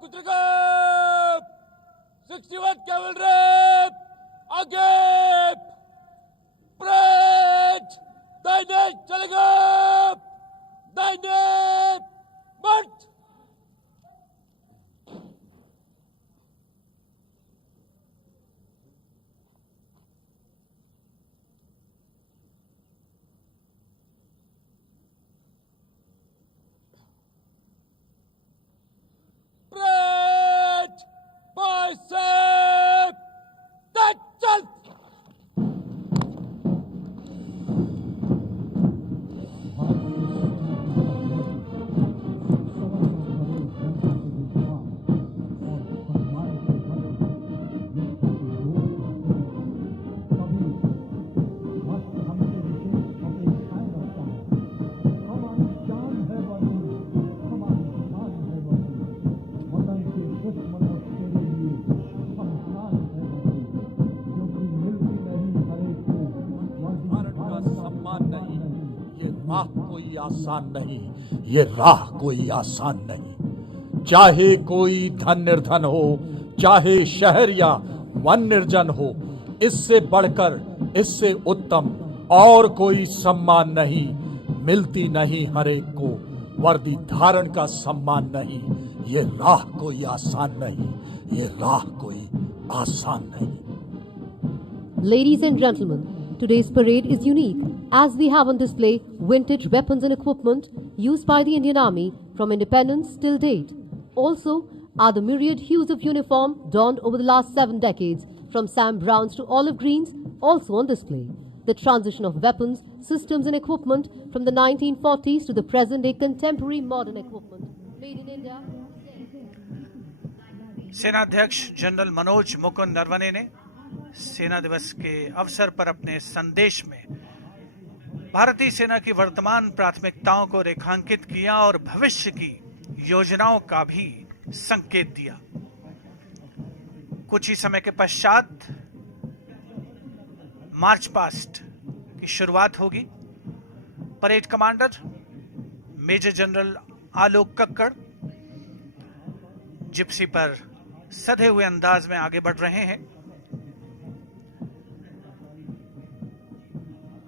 Kutrika! 61 Cavalry! Agape! Parade! Daine Chalega! Daine! March! Parade! Bicep! Touch! राह कोई आसान नहीं, ये राह कोई आसान नहीं। चाहे कोई धन निर्धन हो, चाहे शहर या वन निर्जन हो, इससे बढ़कर, इससे उत्तम और कोई सम्मान नहीं। मिलती नहीं हर एक को वर्दी धारण का सम्मान नहीं। ये राह कोई आसान नहीं, ये राह कोई आसान नहीं। Ladies and gentlemen, today's parade is unique as we have on display vintage weapons and equipment used by the Indian Army from independence till date. Also are the myriad hues of uniform donned over the last 7 decades, from Sam Browns to olive greens, also on display. The transition of weapons, systems and equipment from the 1940s to the present-day contemporary modern equipment made in India. सेनाध्यक्ष general Manoj Mukund Naravane ने सेना दिवस के अवसर पर अपने संदेश में भारतीय सेना की वर्तमान प्राथमिकताओं को रेखांकित किया और भविष्य की योजनाओं का भी संकेत दिया। कुछ ही समय के पश्चात मार्च पास्ट की शुरुआत होगी। Parade commander major general Alok Kakkar Gypsy पर सधे हुए अंदाज में आगे बढ़ रहे हैं।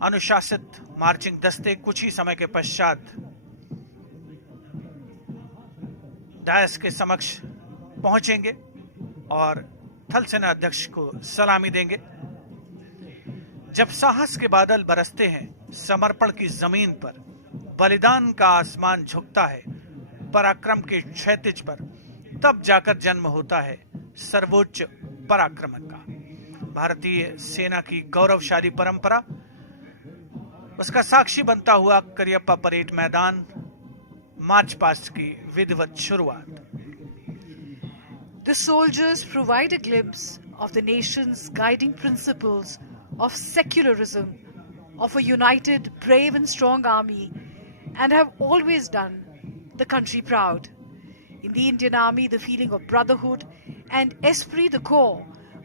अनुशासित मार्चिंग दस्ते कुछ ही समय के पश्चात डायस के समक्ष पहुंचेंगे और थल सेना अध्यक्ष को सलामी देंगे। जब साहस के बादल बरसते हैं समर्पण की जमीन पर, बलिदान का आसमान झुकता है पराक्रम के क्षैतिज पर, तब जाकर जन्म होता है सर्वोच्च पराक्रम का। भारतीय सेना की गौरवशाली परंपरा, उसका साक्षी बनता हुआ करियप्पा परेड मैदान, मार्च पास्ट की विधिवत शुरुआत। The soldiers provide a glimpse of the nation's guiding principles of secularism, of a united, brave and strong army, and have always done the country proud. In the Indian Army, the feeling of brotherhood and esprit de corps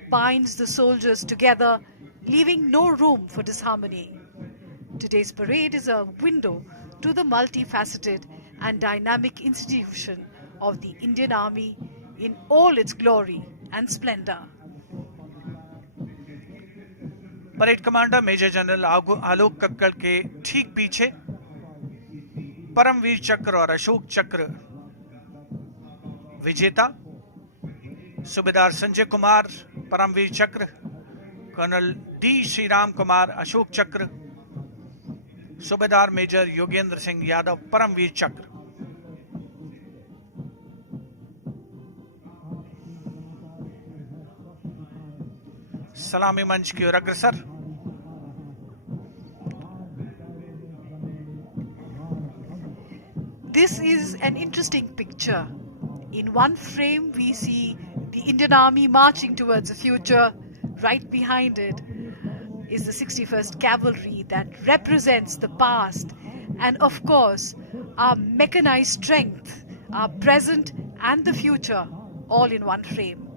binds the soldiers together, leaving no room for disharmony. Today's parade is a window to the multifaceted and dynamic institution of the Indian Army in all its glory and splendor. Parade commander major general Alok Kakkar के ठीक पीछे परमवीर चक्र और अशोक चक्र विजेता सूबेदार संजय कुमार परमवीर चक्र, colonel D Shriram Kumar Ashok चक्र, सूबेदार मेजर योगेंद्र सिंह यादव परमवीर चक्र। सलामी मंच की ओर अग्रसर। This is an interesting picture. In one frame, we see the Indian Army marching towards the future. Right behind it is the 61st Cavalry that represents the past. And of course, our mechanized strength, our present and the future, all in one frame.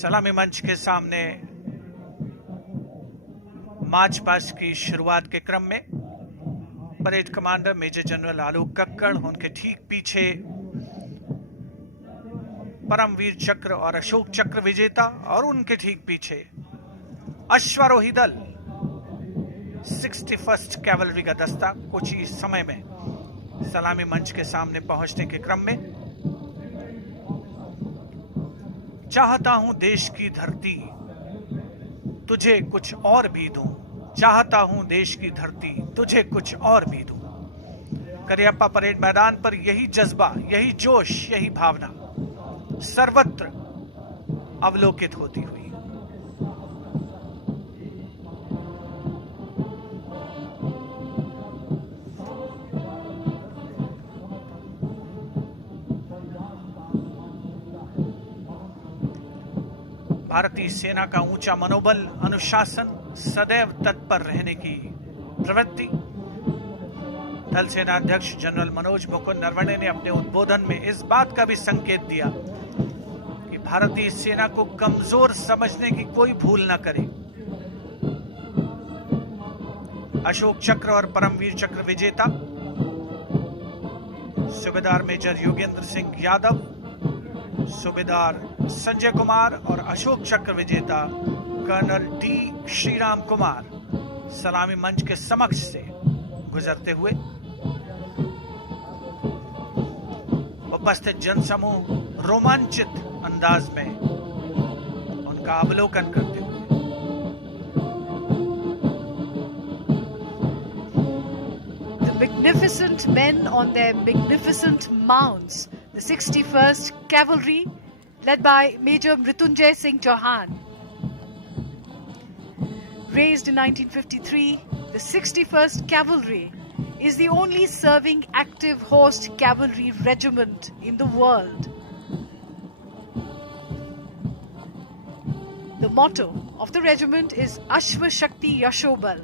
सलामी मंच के सामने march past की शुरुआत के क्रम में parade commander major general Alok Kakkar, उनके ठीक पीछे परमवीर चक्र और अशोक चक्र विजेता, और उनके ठीक पीछे अश्वारोही दल 61st कैवलरी का दस्ता कुछ ही समय में सलामी मंच के सामने पहुंचने के क्रम में चाहता हूं देश की धरती तुझे कुछ और भी दूं, चाहता हूं देश की धरती तुझे कुछ और भी दूं। करियप्पा परेड मैदान पर यही जज्बा, यही जोश, यही भावना सर्वत्र अवलोकित होती हुई। भारतीय सेना का ऊंचा मनोबल, अनुशासन, सदैव तत्पर रहने की प्रवृत्ति। थल सेना अध्यक्ष जनरल मनोज मुकुंद नरवणे ने अपने उद्बोधन में इस बात का भी संकेत दिया कि भारतीय सेना को कमजोर समझने की कोई भूल न करे। अशोक चक्र और परमवीर चक्र विजेता सूबेदार मेजर योगेंद्र सिंह यादव, सूबेदार संजय कुमार और अशोक चक्र विजेता कर्नल डी श्रीराम कुमार सलामी मंच के समक्ष से गुजरते हुए उपस्थित जनसमूह रोमांचित अंदाज में उनका अवलोकन करते हुए The magnificent men on their magnificent mounts, the 61st Cavalry, led by Major Mrityunjay Singh Chauhan. Raised in 1953, the 61st Cavalry is the only serving active horsed cavalry regiment in the world. The motto of the regiment is Ashva Shakti Yashobal.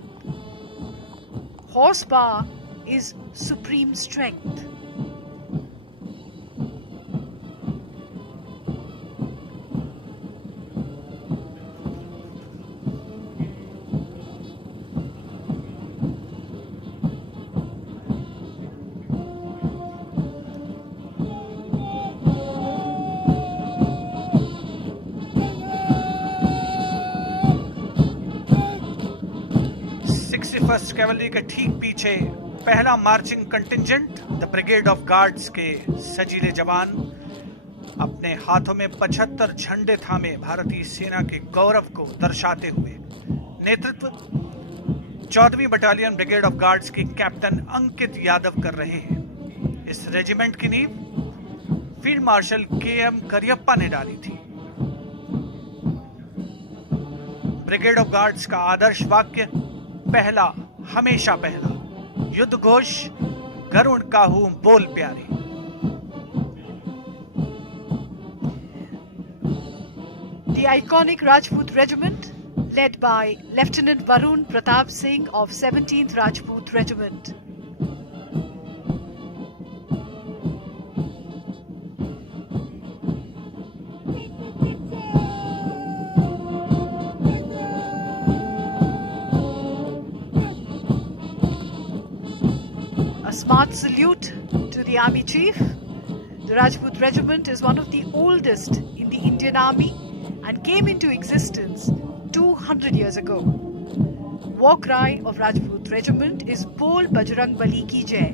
Horsepower is supreme strength. First cavalry के ठीक पीछे पहला marching contingent the brigade of guards के सजीले जवान अपने हाथों में 75 झंडे थामे भारतीय सेना के गौरव को दर्शाते हुए नेतृत्व 14वीं बटालियन ब्रिगेड ऑफ गार्ड्स के कैप्टन अंकित यादव कर रहे हैं। इस रेजिमेंट की नींव फील्ड मार्शल के.एम. करियप्पा ने डाली थी। ब्रिगेड ऑफ गार्ड्स का आदर्श वाक्य पहला हमेशा पहला, युद्ध घोष गरुड़ काहू बोल प्यारे। The iconic Rajput Regiment, led by Lieutenant Varun Pratap Singh of 17th Rajput Regiment. A smart salute to the Army Chief. The Rajput Regiment is one of the oldest in the Indian Army and came into existence 200 years ago. War cry of Rajput Regiment is Bol Bajrang Bali Ki Jai.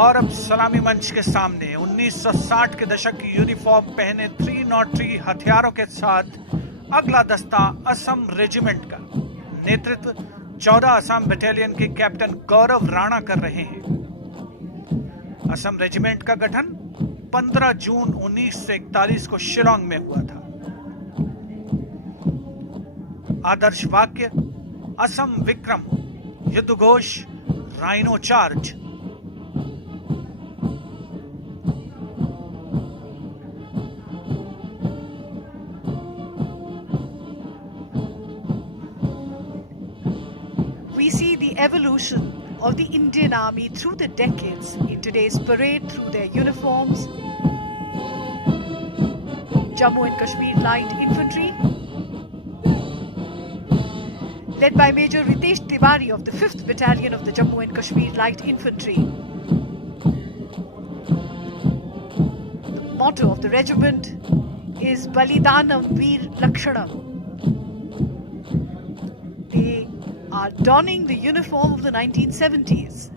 और अब सलामी मंच के सामने 1960 के दशक की uniform पहने 303 हथियारों के साथ अगला दस्ता असम रेजिमेंट का नेतृत्व 14 असम बटालियन के कैप्टन गौरव राणा कर रहे हैं। असम रेजिमेंट का गठन 15 जून 1941 को शिलोंग में हुआ था। आदर्श वाक्य असम विक्रम, युद्ध Ghosh rhino charge. evolution of the Indian Army through the decades in today's parade through their uniforms. Jammu and Kashmir Light Infantry, led by Major Ritesh Tiwari of the 5th Battalion of the Jammu and Kashmir Light Infantry. The motto of the regiment is Balidanam Veer Lakshanam. They are donning the uniform of the 1970s.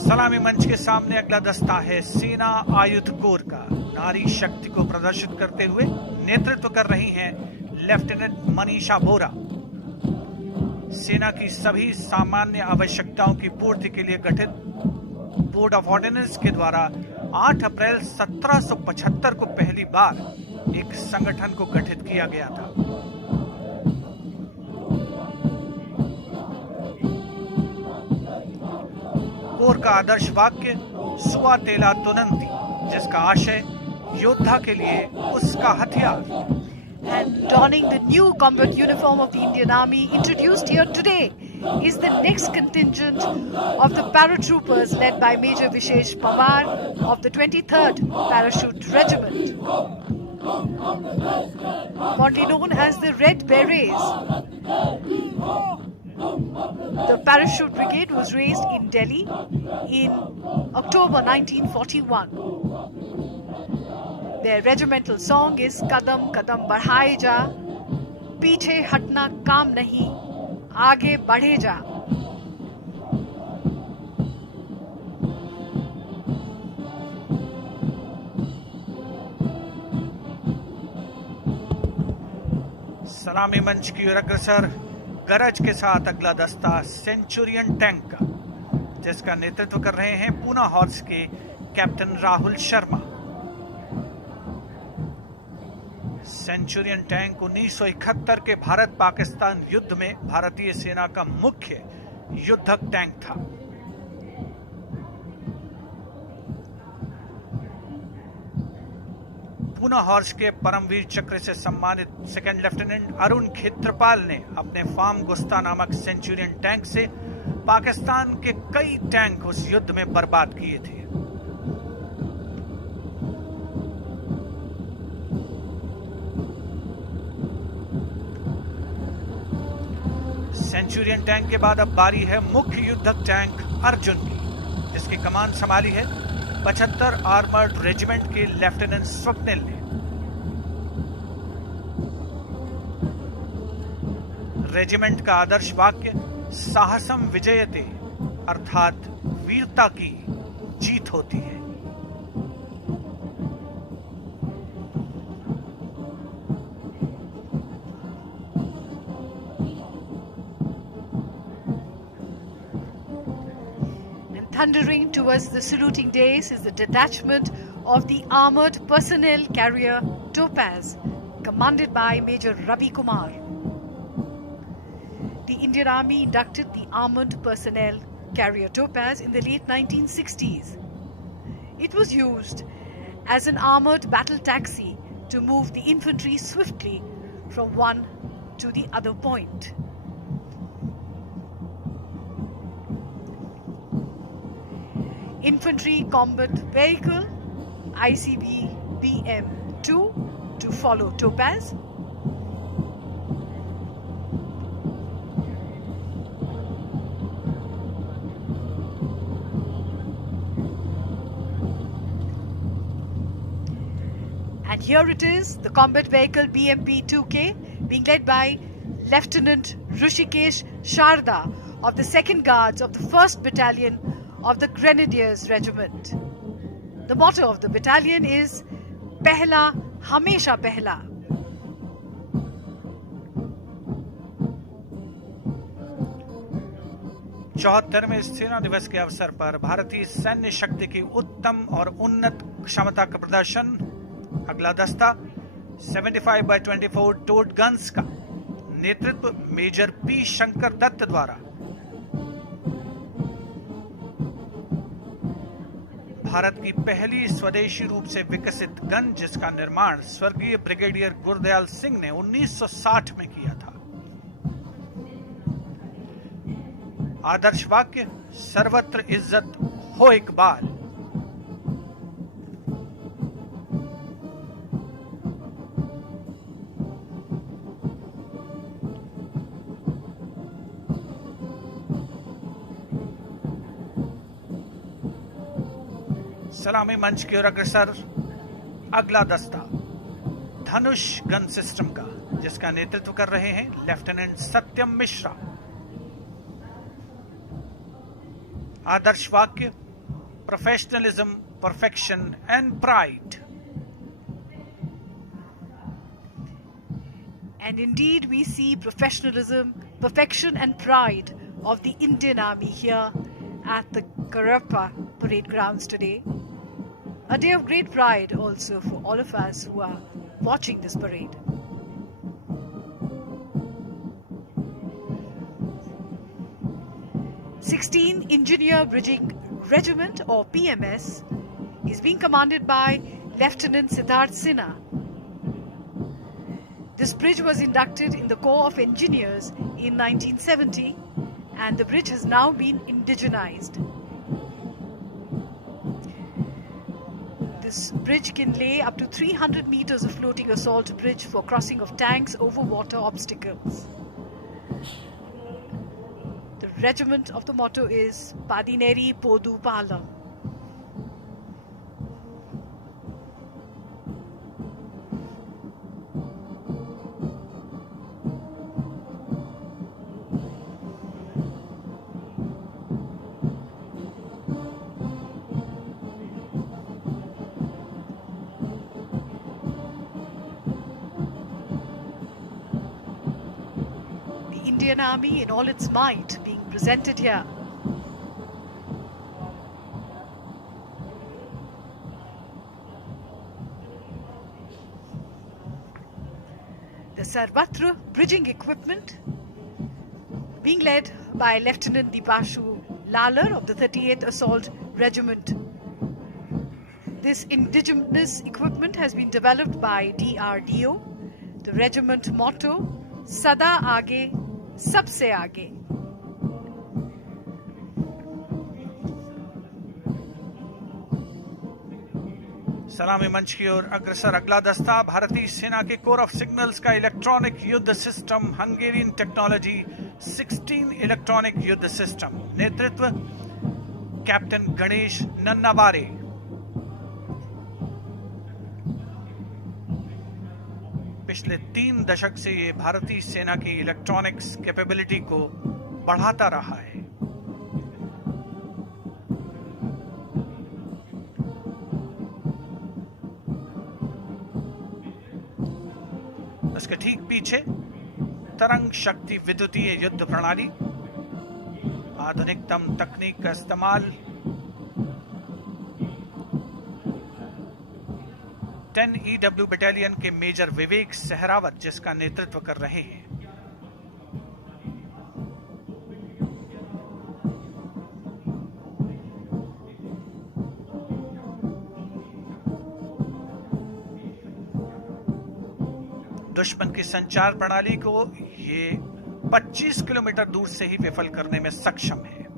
सलामी मंच के सामने अगला दस्ता है सेना आयुध core का। नारी शक्ति को प्रदर्शित करते हुए नेतृत्व कर रही हैं लेफ्टिनेंट मनीषा बोरा। सेना की सभी सामान्य आवश्यकताओं की पूर्ति के लिए गठित बोर्ड ऑफ ऑर्डिनेंस के द्वारा 8 अप्रैल 1775 को पहली बार एक संगठन को गठित किया गया था। कोर का आदर्श वाक्य सुआ तेला तुनंती, जिसका आशय योद्धा के लिए उसका हथियार। And donning the new combat uniform of the Indian Army introduced here today is the next contingent of the paratroopers led by Major Vishesh Pawar of the 23rd Parachute Regiment. Fondly known as the Red Berets, the Parachute Brigade was raised in Delhi in October 1941. Their regimental song is Kadam Kadam Badhaye Ja, Piche Hatna Kaam Nahi, Aage Badhe Ja. सलामी मंच की ओर अग्रसर गरज के साथ अगला दस्ता Centurion tank का, जिसका नेतृत्व कर रहे हैं पूना हॉर्स के captain Rahul Sharma. Centurion tank 1971 के भारत पाकिस्तान युद्ध में भारतीय सेना का मुख्य युद्धक टैंक था। पूना हॉर्स के परमवीर चक्र से सम्मानित सेकंड लेफ्टिनेंट अरुण खेत्रपाल ने अपने फार्म गुस्ता नामक सेंचुरियन टैंक से पाकिस्तान के कई टैंक उस युद्ध में बर्बाद किए थे। सेंचुरियन टैंक के बाद अब बारी है मुख्य युद्धक टैंक अर्जुन की, जिसकी कमान संभाली है 75 आर्मर्ड रेजिमेंट के लेफ्टिनेंट स्वप्निल ने। रेजिमेंट का आदर्श वाक्य साहसम विजयते, अर्थात वीरता की जीत होती है। Thundering towards the saluting dais is the detachment of the Armored Personnel Carrier Topaz, commanded by Major Ravi Kumar. The Indian Army inducted the Armored Personnel Carrier Topaz in the late 1960s. It was used as an armored battle taxi to move the infantry swiftly from one to the other point. Infantry Combat Vehicle ICV BM-2 to follow Topaz. And here it is, the combat vehicle BMP-2K being led by Lieutenant Rishikesh Sharda of the 2nd Guards of the 1st Battalion of the Grenadiers Regiment. The motto of the battalion is Pehla Hamesha Pehla. 74वें सेना दिवस के अवसर पर भारतीय सैन्य शक्ति की उत्तम और उन्नत क्षमता का प्रदर्शन। अगला दस्ता 75x24 टोड गन्स का नेतृत्व मेजर पी शंकर दत्त द्वारा। भारत की पहली स्वदेशी रूप से विकसित गन, जिसका निर्माण स्वर्गीय ब्रिगेडियर गुरदयाल सिंह ने 1960 में किया था। आदर्श वाक्य, सर्वत्र इज्जत हो इकबाल। सलामी मंच की ओर अग्रसर अगला दस्ता धनुष गन सिस्टम का, जिसका नेतृत्व कर रहे हैं लेफ्टिनेंट सत्यम मिश्रा। आदर्श वाक्य, professionalism, perfection and pride. And indeed, we see professionalism, perfection, and pride of the Indian Army here at the Karappa parade grounds today. A day of great pride also for all of us who are watching this parade. (16) Engineer Bridging Regiment, or PMS, is being commanded by Lieutenant Siddharth Sinha. This bridge was inducted in the Corps of Engineers in 1970, and the bridge has now been indigenized. This bridge can lay up to 300 meters of floating assault bridge for crossing of tanks over water obstacles. The regiment of the motto is Padineri Podu Palam. Indian Army in all its might being presented here. The Sarvatra bridging equipment being led by Lieutenant Dipashu Lalar of the 38th Assault Regiment. This indigenous equipment has been developed by DRDO. The regiment motto, Sada Aage, Sabse Aage. सलामी मंच की ओर अग्रसर अगला दस्ता भारतीय सेना के core of signals का इलेक्ट्रॉनिक युद्ध सिस्टम, हंगेरियन टेक्नोलॉजी 16 इलेक्ट्रॉनिक युद्ध सिस्टम। नेतृत्व कैप्टन गणेश नन्नावारे। पिछले 3 दशक से ये भारतीय सेना की इलेक्ट्रॉनिक्स कैपेबिलिटी को बढ़ाता रहा है। इसके ठीक पीछे तरंग शक्ति विद्युतीय युद्ध प्रणाली, आधुनिकतम तकनीक का इस्तेमाल, 10 EW बटालियन के मेजर विवेक सहरावत, जिसका नेतृत्व कर रहे हैं। दुश्मन की संचार प्रणाली को ये 25 किलोमीटर दूर से ही विफल करने में सक्षम है।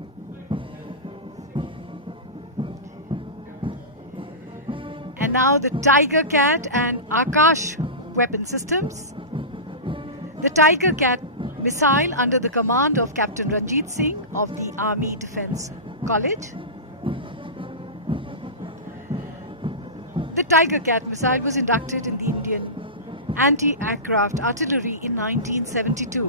And now the Tiger Cat and Akash weapon systems. The Tiger Cat missile under the command of Captain Ranjit Singh of the Army Defence College. The Tiger Cat missile was inducted in the Indian Anti-Aircraft Artillery in 1972.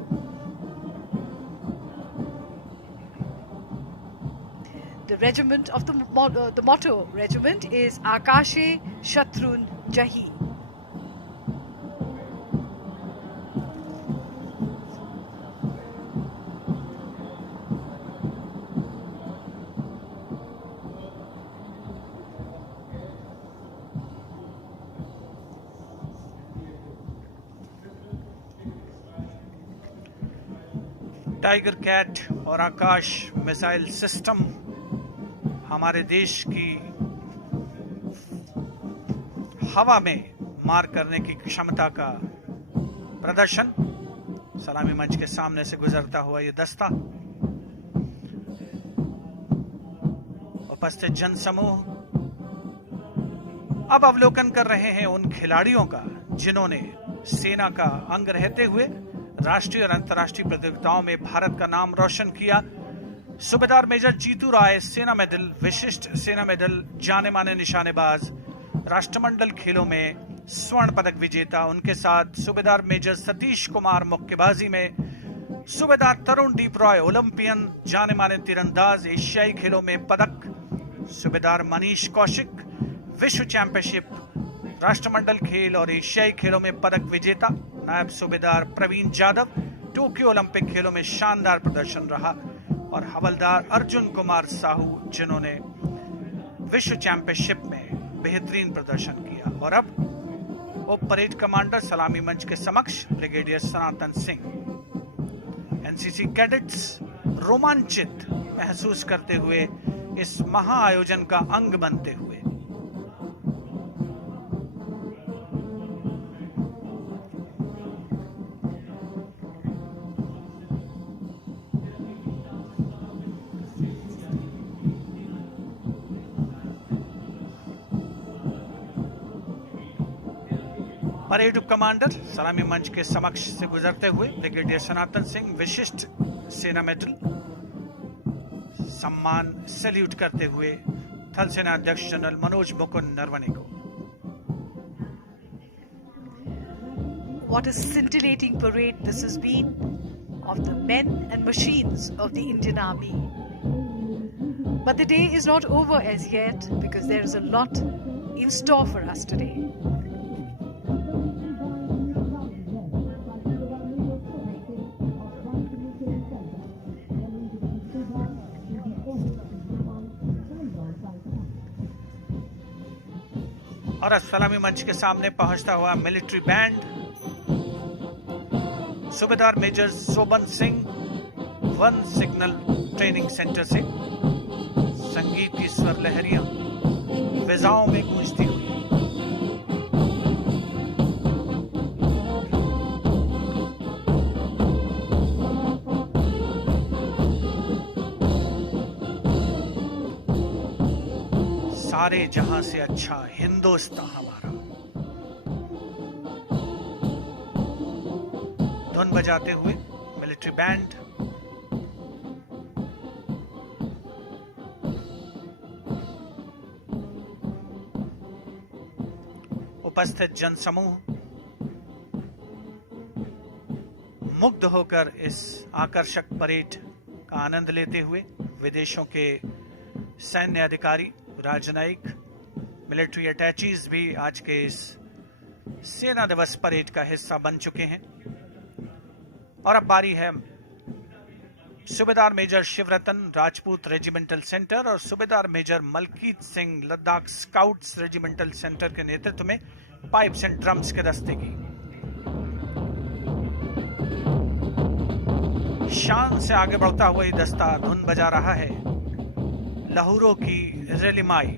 The regiment of the motto regiment is Akashe Shatrun Jahi. Tiger cat और Akash missile system हमारे देश की हवा में मार करने की क्षमता का प्रदर्शन। सलामी मंच के सामने से गुजरता हुआ ये दस्ता, उपस्थित जनसमूह अब अवलोकन कर रहे हैं उन खिलाड़ियों का जिन्होंने सेना का अंग रहते हुए राष्ट्रीय और अंतर्राष्ट्रीय प्रतियोगिताओं में भारत का नाम रोशन किया। सूबेदार मेजर जीतू राय सेना मेडल, विशिष्ट सेना मेडल, जाने माने निशानेबाज, राष्ट्रमंडल खेलों में स्वर्ण पदक विजेता। उनके साथ सूबेदार मेजर सतीश कुमार मुक्केबाजी में, सूबेदार तरुण दीप रॉय ओलंपियन, जाने माने तीरंदाज, एशियाई खेलों में पदक, सूबेदार मनीष कौशिक विश्व चैंपियनशिप, राष्ट्रमंडल खेल और एशियाई खेलों में पदक विजेता। नायब सूबेदार प्रवीण जाधव टोक्यो ओलंपिक खेलों में शानदार प्रदर्शन रहा। और हवलदार अर्जुन कुमार साहू जिन्होंने विश्व चैंपियनशिप में बेहतरीन प्रदर्शन किया। और अब उप परेड कमांडर सलामी मंच के समक्ष ब्रिगेडियर सनातन सिंह। एनसीसी कैडेट्स रोमांचित महसूस करते हुए इस महाआयोजन का अंग बनते हुए परेड उप कमांडर सलामी मंच के समक्ष से गुजरते हुए ब्रिगेडियर सनातन सिंह विशिष्ट सेना मेडल सम्मान सैल्यूट करते हुए थल सेना अध्यक्ष जनरल मनोज मुकुंद नरवणे को। What a scintillating parade this has been of the men and machines of the Indian Army. But the day is not over as yet because there is a lot in store for us today. और सलामी मंच के सामने पहुंचता हुआ military band, Subedar major Soban Singh one signal training centre से संगीत की स्वर लहरियां फिजाओं में गूंजती हुई। सारे जहां से अच्छा हिंदुस्तान हमारा, धुन बजाते हुए मिलिट्री बैंड उपस्थित जनसमूह मुग्ध होकर इस आकर्षक परेड का आनंद लेते हुए विदेशों के सैन्य अधिकारी, राजनयिक, मिलिट्री अटैचीज भी आज के इस सेना दिवस परेड का हिस्सा बन चुके हैं। और अब बारी है सूबेदार major Shivratan Rajput regimental centre और सूबेदार major Malkeet Singh Ladakh scouts regimental centre के नेतृत्व में पाइप्स एंड ड्रम्स के दस्ते की। शान से आगे बढ़ता हुआ ये दस्ता धुन बजा रहा है लहूरों की रेलिमाई।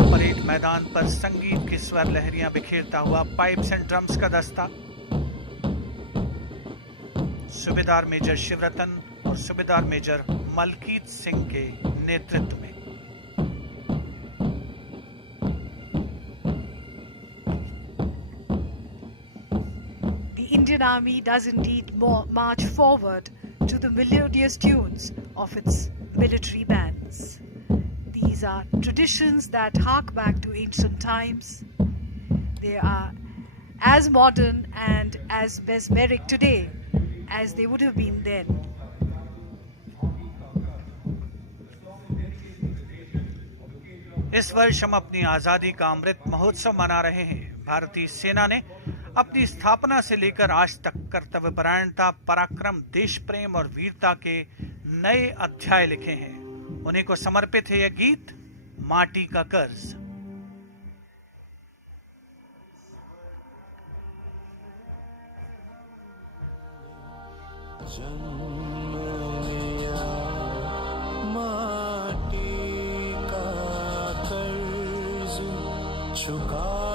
परेड मैदान पर संगीत की स्वर लहरियां बिखेरता हुआ पाइप्स एंड ड्रम्स का दस्ता सूबेदार मेजर शिवरतन और सूबेदार मेजर मलकीत सिंह के नेतृत्व में। The Indian Army does indeed march forward to the melodious tunes of its military bands. These are traditions that hark back to ancient times. They are as modern and as mesmeric today as they would have been then. इस वर्ष हम अपनी आजादी का अमृत महोत्सव मना रहे हैं। भारतीय सेना ने अपनी स्थापना से लेकर आज तक कर्तव्यपरायणता, पराक्रम, देश प्रेम और वीरता के नए अध्याय लिखे हैं। उन्हीं को समर्पित है यह गीत, माटी का कर्ज। माटी का कर्ज चुका